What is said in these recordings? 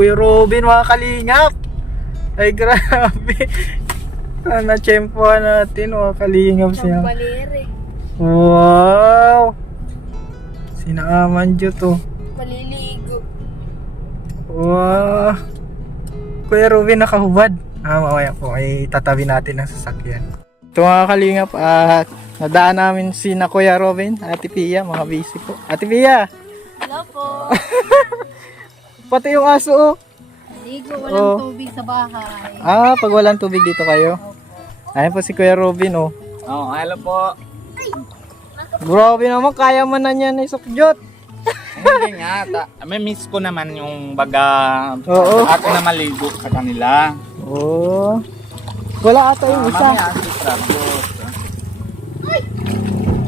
Kuya Robin, mga kalingap. Ay, grabe. Na-tsempohan natin, mga kalingap siya. Balere. Wow! Sinaaman dyo to. Maliligo. Wow! Kuya Robin, nakahubad. Mamaya po, ay tatabi natin ang sasakyan. Ito mga kalingap, at nadaan namin si na Kuya Robin, Ate Pia, mga busy po. Ate Pia! Hello po. Pati yung aso, oh. Ligo, walang tubig sa bahay. Pag walang tubig dito kayo. Ayan po si Kuya Robin, oh. Oh, hello po. Grabe naman, kaya man na niya na isukjot. Hindi nga, may miss ko naman yung baga Oo. ako na maligo sa kanila. Oh. Wala ata yung isa. Mamaya ang Strabos.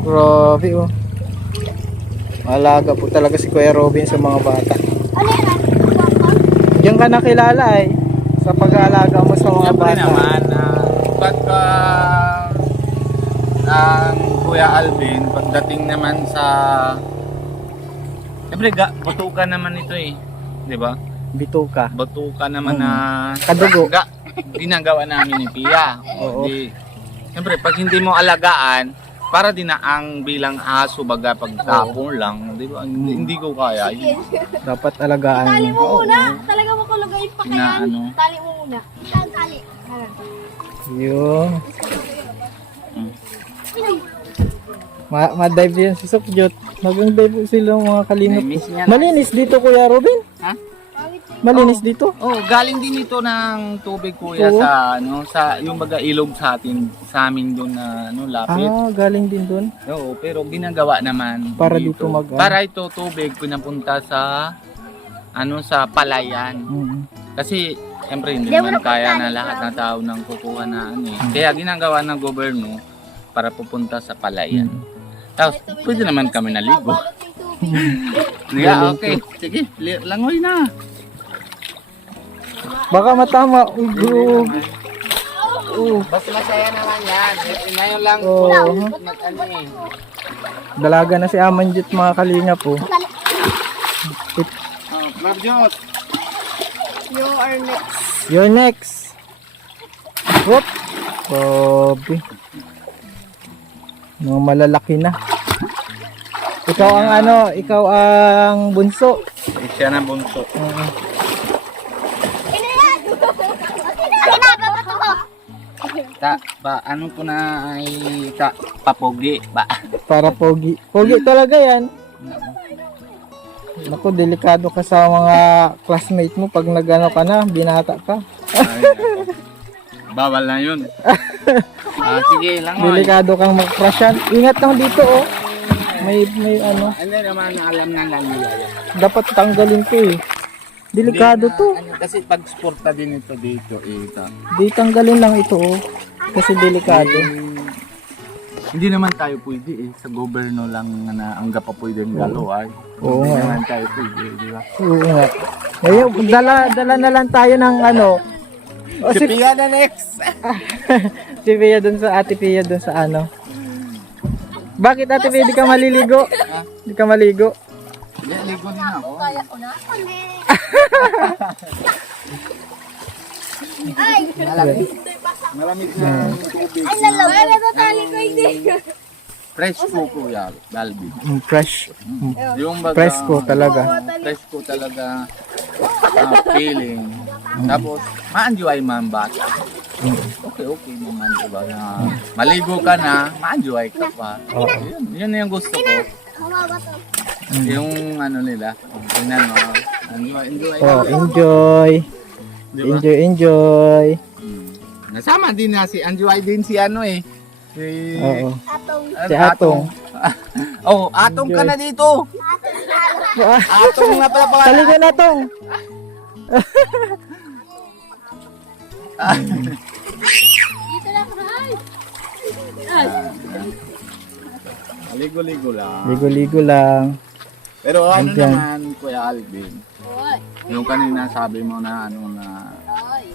Grabe, oh. Malaga po talaga si Kuya Robin sa mga bata. Ano yan? Diyan ka nakilala sa pag-aalaga mo sa mga Siyempre bata. naman, pagka ang Kuya Alvin, pagdating naman sa siyempre, batukan naman ito eh. Di ba? Bituka. Batukan naman na Kadugo. ginagawa namin ni Pia. Oo. Siyempre, pag hindi mo alagaan, para din na ang bilang aso baga pagtapon lang, di ba? Hindi ko kaya. Dapat alagaan Tali mo. mo muna. Talaga mo kulugay pa Na kaya. ano? Tali mo muna. Saan tali? Yun. Ma-dive yan si Sukjot. Mag-dive sila mga kalingap. May miss niya na. Malinis dito, Kuya Robin? Ha? Malinis dito? Oh, galing din ito ng tubig kuya Oo. sa yung baga ilog sa atin, sa amin doon na lapit. Galing din dun. Oo, pero ginagawa naman Para dito mag- Para ito tubig pinapunta sa sa palayan. Kasi siyempre hindi naman kaya na lahat ng tao nang kukuha na Kaya ginagawa ng gobyerno para pupunta sa palayan. Tapos pwede naman kami naligo. Yeah, okay. Sige, langoy na. Baka matama. Uy, bro. Basta masaya naman yan. Ngayon lang Oo. nag-ano eh. Dalaga na si Amanjit mga kalingap po. Oh, Club Diyos. You are next. You're next. Whoop. Grabe. Mga malalaki na. Ikaw ang ikaw ang bunso. Siya na bunso. Ano ko na ay papogi ba? Para pogi. Pogi talaga yan. Naku, delikado ka sa mga classmate mo pag nagano ka na, binata ka. Bawal na yun. Sige, langoy. Delikado kang mag-crashan. Ingat lang dito, oh. May ano. Hindi naman alam na lang nila yan. Dapat tanggalin to eh. Delikado to. Kasi pag sporta din ito dito ito. Di tanggalin lang ito, oh. Kasi delikado. Hindi naman tayo pwede sa gobyerno lang na ang pa pwede ng galoy. Oo Hindi nga. naman tayo pwede, di ba? Oo nga. Ngayon, dala na lang tayo ng ano. O, Si Pia na next! si Pia dun sa Ate Pia dun sa ano. Bakit Ate Pia di ka maliligo? Di ka maligo? Hindi, ligo din ako. Kaya ko na. Ay! Malamig na tubig. Ay, nalawa. Ay, natatali ko hindi. Fresh ko kuya, Galbi. Fresh. Yung baga, Fresco talaga. Fresco talaga feeling. Tapos, ma-enjoy man bata. Okay naman, diba? Maligo ka na, ma-enjoy ka pa. Yun yung gusto ko. Yung nila, tingnan mo. Enjoy. Oh, enjoy. Diba? Enjoy. Nasama din na si Enjoy din si Si Oo. Atong. Si Atong. Atong ka na dito. Atong nga pala pala. Taligo na tong. Dito na ako na. Ay! Ligo-ligo lang. Ligo-ligo lang. Pero Andyan. naman, Kuya Alvin, Oy! yung kanina sabi mo na Ay!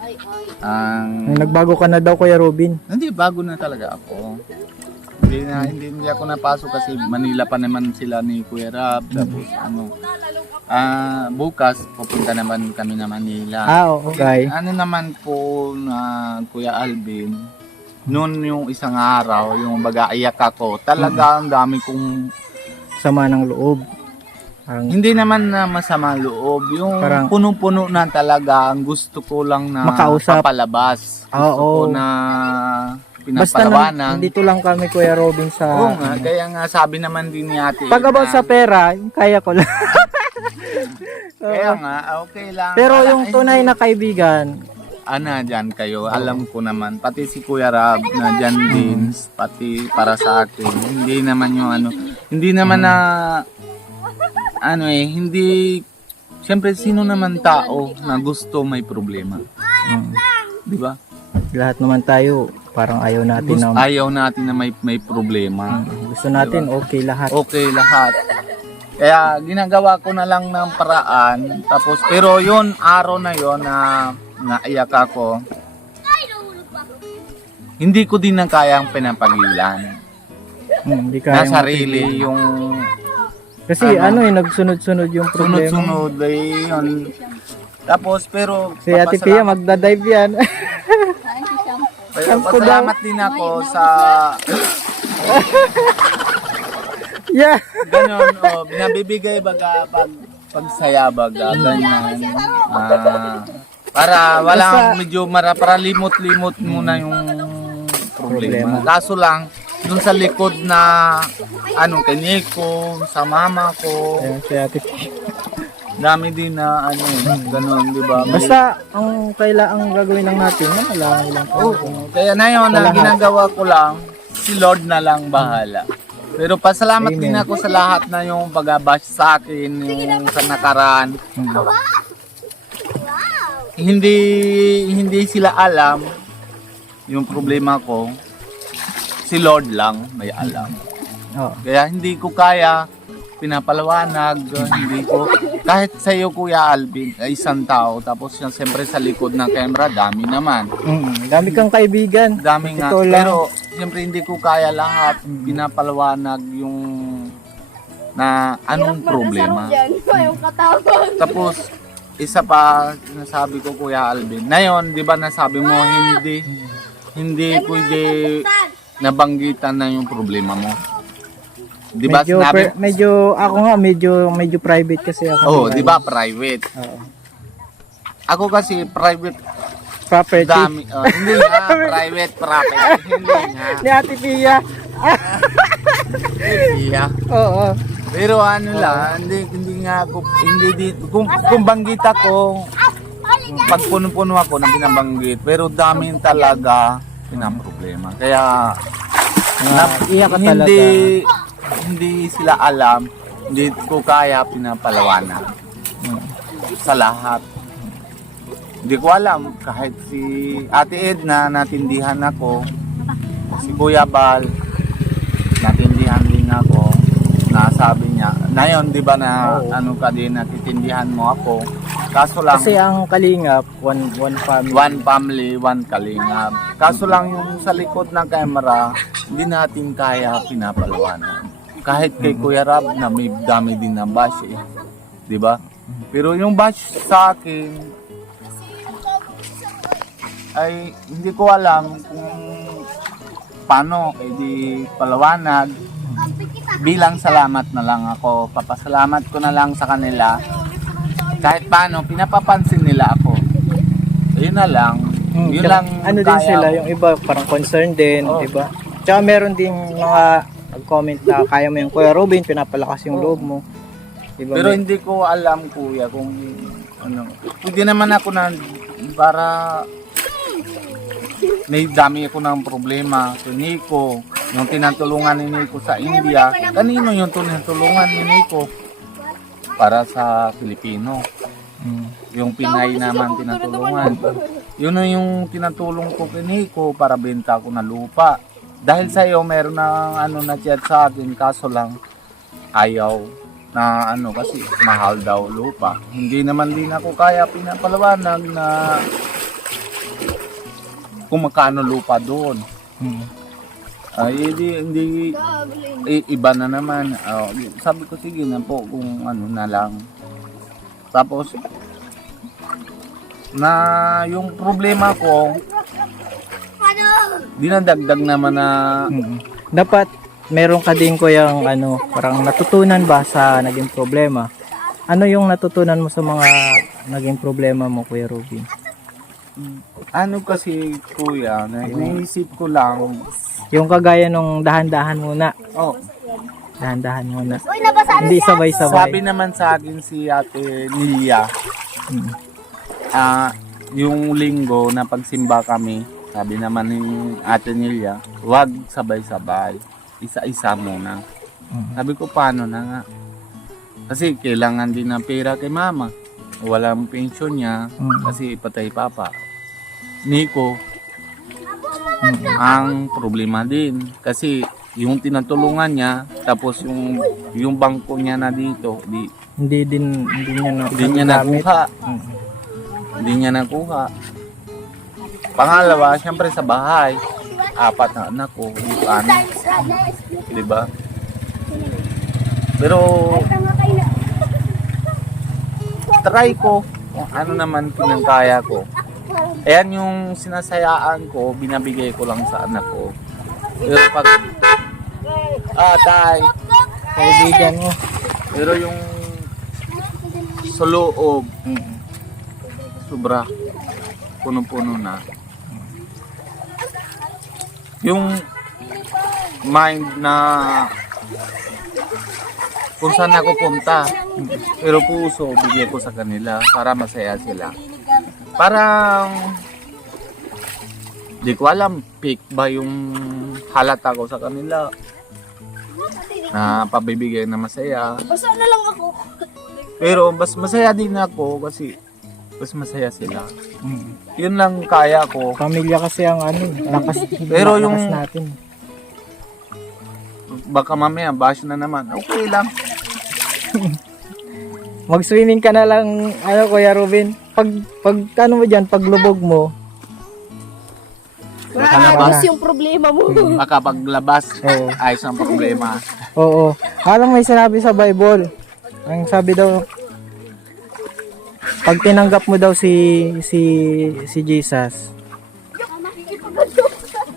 Ay! Ay! ang Nagbago ka na daw, Kuya Robin. hindi bago na talaga ako. hindi ako napasok kasi Manila pa naman sila ni Kuya Rab. Tapos bukas pupunta naman kami na Manila. Okay. Ano naman po na Kuya Alvin, noon yung isang araw, yung iyak ako, talaga ang dami kong Sama ng loob. hindi naman na masama loob, yung Parang- punong-puno na talaga, ang gusto ko lang na Makausap. papalabas. Gusto ko na Basta pinapalawanan. dito lang kami, Kuya Robin, sa... Oo nga, kaya nga sabi naman din ni Ate Pag about Edna, sa pera, kaya ko lang. kaya nga, okay lang. Pero yung tunay na kaibigan, dyan kayo, alam ko naman, pati si Kuya Rab na dyan din, pati para sa akin, hindi naman yung hindi naman na, hindi, siyempre sino naman tao na gusto may problema, di ba? lahat naman tayo, parang ayaw natin na... Ayaw natin na may problema. Gusto natin, okay lahat. Okay lahat. Kaya ginagawa ko na lang ng paraan. Tapos pero yun araw na yon na naiyak ako. Hindi ko din na kayang pinapagilan. Hindi kaya Na sarili yung Kasi nagsunod-sunod yung problema. sunod-sunod yun. Tapos pero Si Ate Pia, magdadive yan. pero pasalamat din ako sa Yeah. ganon, binabibigay baga pagsaya baga, ganyan. Para walang medyo para limot-limot muna yung problema. Kaso lang, dun sa likod na kay Nico, sa mama ko, Ayan, si Ate Pia. dami din na ganon, di ba? Basta, ang gagawin lang natin, malangin lang. Kaya na yun, na ginagawa ko lang, si Lord na lang bahala. Pero pasalamat din ako sa lahat na yung pag-bash sa akin, yung sa nakaraan. Hindi sila alam yung problema ko. Si Lord lang may alam. Kaya hindi ko kaya pinapalawanag, hindi ko kahit sa iyo Kuya Alvin, isang tao, tapos yung siyempre sa likod ng camera dami naman. Dami kang kaibigan. Dami nga, Ito lang. pero siyempre hindi ko kaya lahat pinapalawanag yung na anong problema. Tapos isa pa sinasabi ko Kuya Alvin. Na yun, 'di ba nasabi mo hindi pwede nabanggitan na yung problema mo. 'Di ba sinabi? Medyo ako nga medyo private kasi ako. 'Di ba private? Oo. Ako kasi private Property. dami. Hindi nga private property. Hindi nga. Ni Ate Pia. Iya. Oo. Pero lang, hindi nga ako, kung banggit ako, pag puno-puno ako na binabanggit, pero dami talaga pinaproblema. Kaya, Iyak ka talaga. hindi sila alam, hindi ko kaya pinapalawanan sa lahat. Hindi ko alam, kahit si Ate Edna, natindihan ako, si Kuya Bal, natindihan din ako. Nasabi niya, na yun, di ba na ka din, natitindihan mo ako. Kaso lang, Kasi ang Kalingap, one family. one family, one kalingap. Kaso lang yung sa likod ng camera, hindi natin kaya pinapalawanan. Kahit kay Kuya Rab na may dami din ng bash di ba? Pero yung bash sa akin, ay hindi ko alam kung paano di palawanag. Bilang salamat na lang ako, papasalamat ko na lang sa kanila. Kahit paano, pinapapansin nila ako. Yun na lang. Yun lang Din kaya sila, ko. yung iba parang concerned din, di ba? Tsaka meron din mga nag-comment na kaya mo yung Kuya Robin, pinapalakas yung loob mo. Diba, Pero hindi ko alam kuya kung pwede naman ako na para may dami ako ng problema kay Nico, yung tinatulungan ni Nico sa India. Kanino yung tinatulungan ni Nico? Para sa Filipino. Yung Pinay naman tinatulungan. Yun na yung tinatulong ko kay Nico para benta ko na lupa. Dahil sa iyo meron na na chat sa akin, kaso lang ayaw na kasi mahal daw lupa. Hindi naman din ako kaya pinapalawanag na kung magkano lupa doon. Ay, hindi, iba na naman. Sabi ko, sige na po kung ano na lang. Tapos, na yung problema ko, dinadagdag naman na, Dapat meron ka din kuyang ano, parang natutunan ba sa naging problema? Ano yung natutunan mo sa mga naging problema mo, Kuya Robin? ano kasi kuya, naisip ko lang, Yung kagaya nung dahan-dahan muna. oh, Dahan-dahan muna. Uy, nabasa na Hindi si Ate. sabay-sabay. sabi naman sa akin si Ate Nilia, Mm. yung linggo na pagsimba kami, sabi naman ni Ate Nilia, wag sabay-sabay, isa-isa muna. Mm. Sabi ko, paano na nga? Kasi kailangan din ng pera kay mama. Walang pension niya kasi patay papa. Nico, ang problema din. Kasi yung tinatulungan niya, tapos yung bangko niya na dito, Hindi niya hindi niya nagamit. nakuha. Mm. Hindi niya nakuha. Pangalawa, syempre sa bahay, 4 na anak ko, di ba? Diba? Pero try ko kung ano naman kinakaya ko. Ayan yung sinasayaan ko, binabigay ko lang sa anak ko. Pero pag tay, Kaibigan mo. pero yung sa loob, sobra, puno-puno na. Yung mind na kung saan ako punta, pero puso, bigay ko sa kanila para masaya sila. Parang di ko alam, fake ba yung halata ko sa kanila na pabibigay na masaya. Basa na lang ako. Pero mas masaya din ako kasi mas masaya sila. Mm. Yun lang kaya ko. Pamilya kasi ang ano, lakas, Pero lakas yung- natin. Baka mamaya bash na naman. Okay lang. Mag-swimming ka na lang, ano, Kuya Robin. Pag ano mo dyan, pag lubog mo, Maayos yung problema mo. Baka paglabas, Oo. ayos ang problema. oo. Alam, may sinabi sa Bible. Ang sabi daw, pag tinanggap mo daw si Jesus,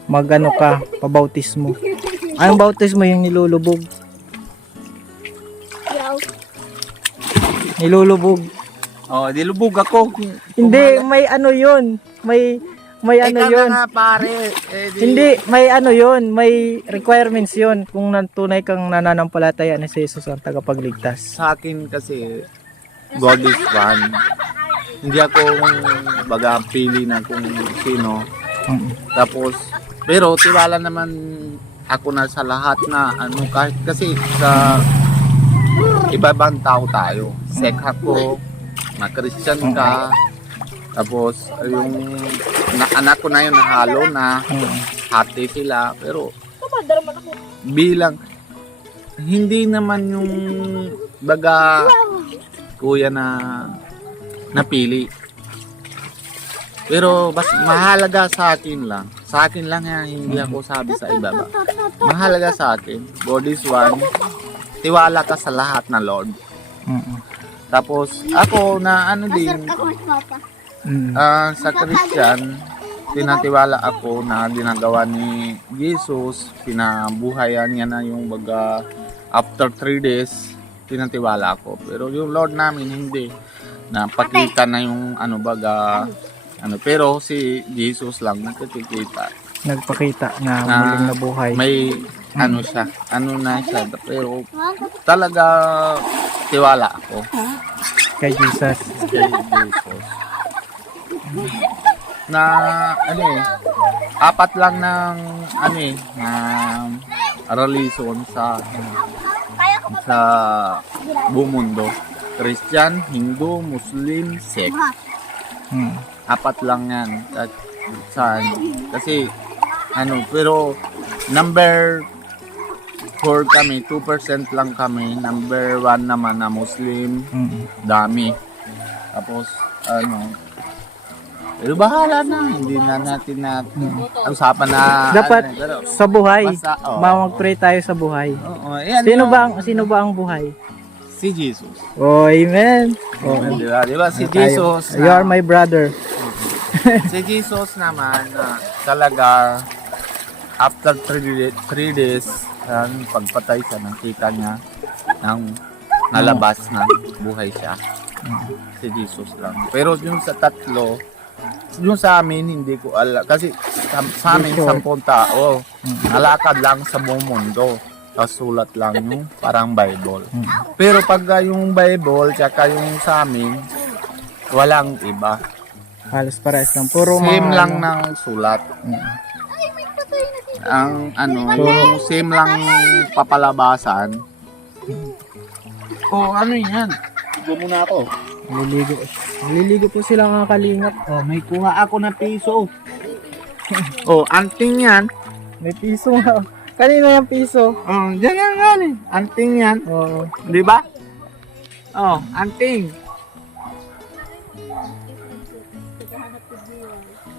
magano ka, pabautismo. Ang bautismo yung nilulubog. Nilulubog. Oh, dilubog ako. Hindi, may ano yun. May ano Ikaw yun. na nga pare. Hindi, may ano yun. May requirements yun. Kung tunay kang nananampalataya ni Jesus ang tagapagligtas. Sa akin kasi, God is one. Hindi ako baga pili na kung sino. Tapos, pero tiwala naman ako na sa lahat na ano, kahit kasi sa iba-ibang tao tayo. Sek ako, na Christian ka, tapos yung anak ko na yun nahalo na, hati sila, pero bilang hindi naman yung baga kuya na napili. Pero bas mahalaga sa akin lang. Sa akin lang yan, hindi ako sabi sa iba ba. Mahalaga sa akin, God is one. Tiwala ka sa lahat na Lord. Tapos ako na ano din, sa Christian, tinatiwala ako na ginagawa ni Jesus, pinabuhayan niya na yung baga after 3 days, tinatiwala ako. Pero yung Lord namin hindi, napakita na yung ano baga, ano, pero si Jesus lang nagkikita. Nagpakita na Na muling nabuhay. May ano siya, ano na siya, pero talaga tiwala ako Kay Jesus. kay Jesus. Na ano eh, 4 lang ng ano eh, na religion sa buong mundo. Christian, Hindu, Muslim, Sikh. 4 lang yan. At saan? Kasi ano, pero number 4 kami, 2% lang kami. Number 1 naman na Muslim, dami. Tapos ano, Pero bahala na, hindi na natin na usapan na Dapat ano, pero, sa buhay, basta, oo. mag-pray tayo sa buhay. oo, yan Sino ba ang buhay? si Jesus. Oh, amen. Oh, Di ba? Si tayo. Jesus. You are my brother. Si Jesus naman, talaga, after 3 days, pagpatay siya, nakita niya ng nalabas ng buhay siya. Si Jesus lang. Pero yung sa tatlo, yung sa amin, hindi ko alam. Kasi sa amin, 10 tao, nalakad lang sa buong mundo. Kasulat lang yung parang Bible. Pero pag yung Bible, tsaka yung sa amin, walang iba. Halos parehas lang. Puro Same mga lang ng sulat. Ang yung same lang papalabasan. Oh, ano yan? Go muna ako. Naliligo. Naliligo po sila mga kalingap. Oh, may kuha ako na piso. Oh, anting yan. May piso nga. Kanina yung piso. Oh, dyan yan. Anting yan. Oo. Di ba? Oh, anting.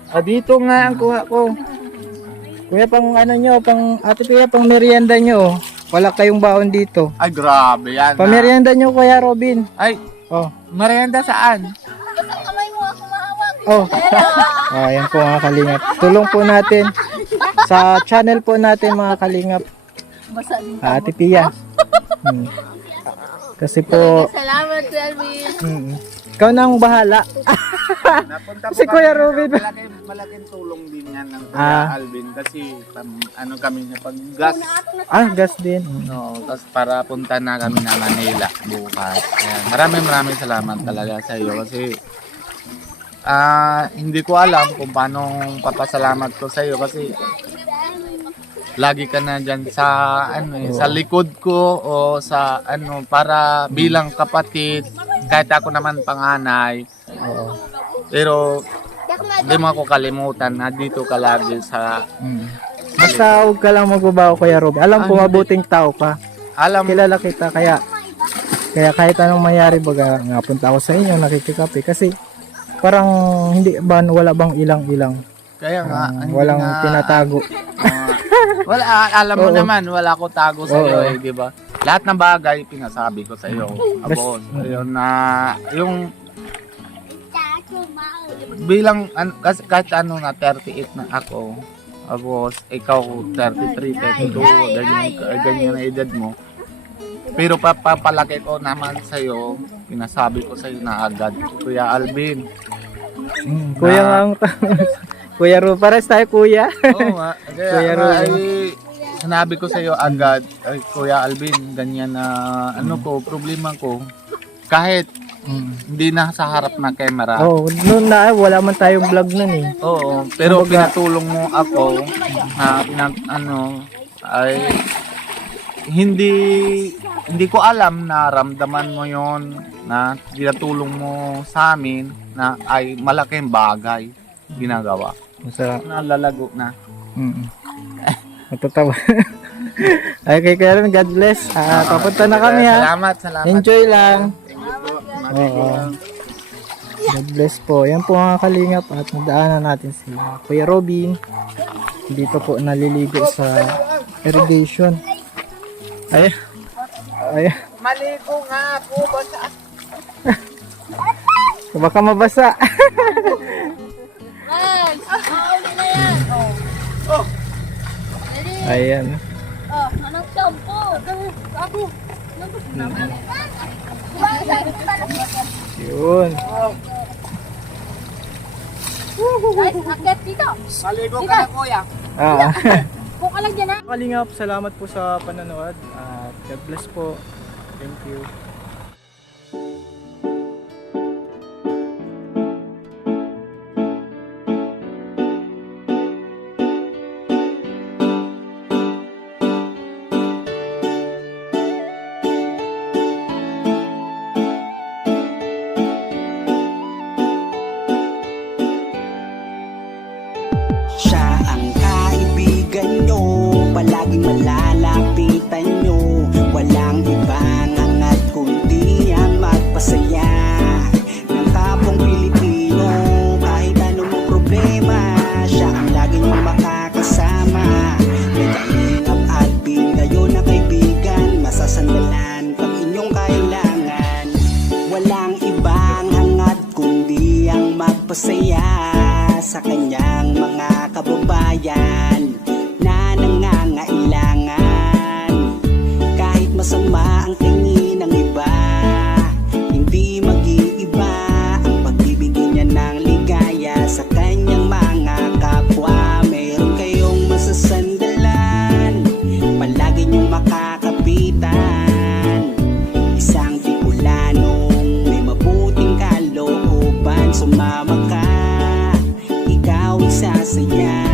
Ah, dito nga ang kuha ko. Kuya, pang ano nyo, ate Pia, pang merienda nyo. Wala kayong baon dito. Ay, grabe yan. Pang merienda nyo, Kuya Robin. Ay, Oh. merienda saan? Kamay mo ako mahawak. Oh. Ayan po mga kalingap. Tulong po natin sa channel po natin mga kalingap. Basa din. Ate Pia. Kasi po, Salamat, Selby. ikaw na ang bahala. Napunta Si Kuya Robin. Malaking tulong din yan ng Kuya Alvin kasi ano kami na pag-gas. Gas din. No, tapos para punta na kami na Manila bukas. Ayan. Maraming salamat talaga sa iyo kasi hindi ko alam kung paano papasalamat ko sa iyo kasi lagi ka na diyan sa sa likod ko o sa para bilang kapatid kahit ako naman panganay. Oo. Pero hindi mo ako kalimutan na dito ka lagi sa Basta huwag ka lang magbabago, Kuya Robin. Alam ko mabuting tao ka. alam Kilala kita kaya kahit anong mangyari baga napunta ako sa inyo nakikikape kasi parang wala bang ilang-ilang. kaya nga Walang tinatago. wala alam mo Oo. naman wala ko tago sa iyo Oo. di ba? Lahat ng bagay pinasabi ko sa iyo. Abos, ayun na yung bilang kasi kahit na 38 na ako. Abos, ikaw 33, 32, ganyan na edad mo. Pero papalaki ko naman sa iyo, pinasabi ko sa iyo na agad, Kuya Alvin. Kuya nga ang Kuya Robin, pares tayo kuya. Oo nga. Kaya Kuya nga, Robin. sinabi ko sa iyo agad, ay, Kuya Alvin, ganyan na problema ko. Kahit hindi na sa harap ng camera. Oh, noon na wala man tayong vlog nun eh. Oo, pero Kumbaga- pinatulong mo ako na ay hindi ko alam na ramdaman mo yon na pinatulong mo sa amin na ay malaking bagay ginagawa. Masarap. Nalalago na. Matatawa. Okay, kaya rin, God bless. Papunta na kami ha. Salamat. Enjoy lang. Thank you po. Oo. God bless po. Yan po mga kalingap at nadaanan natin si Kuya Robin. Dito po naliligo sa irrigation. Ay. Maligo nga ako basta. Baka mabasa. Ayan. Oh, anong tampo? Ako. Yun. Guys, akit dito. Maligo ka na kuya. Kung ka lang dyan ha. Kalingap, salamat po sa panonood at God bless po. Thank you. magpasaya sa kanyang mga kababayan na nangangailangan. Kahit masama ang tingin ng iba, hindi mag-iiba ang pagbibigay niya ng ligaya sa kanyang mga kapwa. Meron kayong masasandalan, palagi niyong makakapitan. Isang Bicolanong may mabuting kalooban. Sumama ka, ikaw isasaya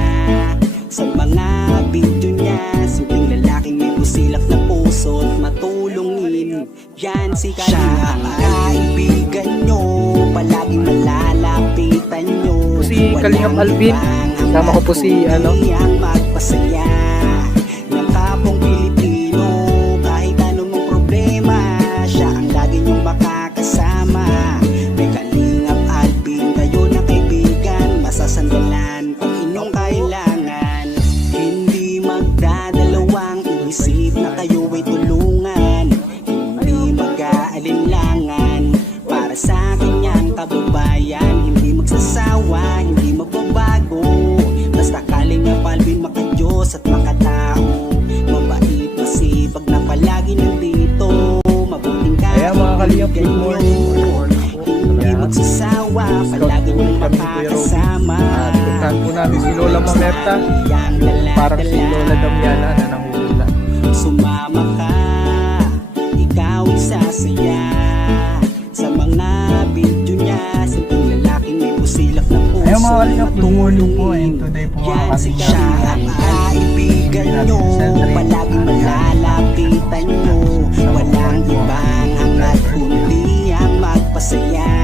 sa mga video niya. Simpleng lalaking may busilak na puso't matulungin. Yan si Kalinga, ang kaibigan nyo, palaging malalapitan nyo. Si Kalingap Alvin, kasama ko po si ang magpasaya ng kapong Pilipino. Kahit anumang problema, siya ang lagi niyong makakasama. May Kalingap Alvin, kayo na kaibigan, masasandalan pag inyong kailangan. Hindi magdadalawang inisip na kayo ay tulungan. Hindi mag-aalinlangan para sa kanyang kababayan. Hindi magsasawa, hindi magbabago. Basta Kalingap Alvin, makadiyos at makatao. Mabait, masipag na palagi nandito. Mabuting Ayan mga Kalingap, good kaibigan morning. nyo. Hindi magsasawa, palagi niyong makakasama. At puntahan po namin si Lola Mamerta, parang si Lola Damiana na nanguhula. Sumama ka, ikaw isasaya sa mga video niya. Simpleng lalaking may busilak na puso. Ayan mga Kalingap, good morning po. And today po mga Yan si Kalingap, siya ang kaibigan nyo, palaging malalapitan nyo. Walang ibang hangat kundi ang magpasaya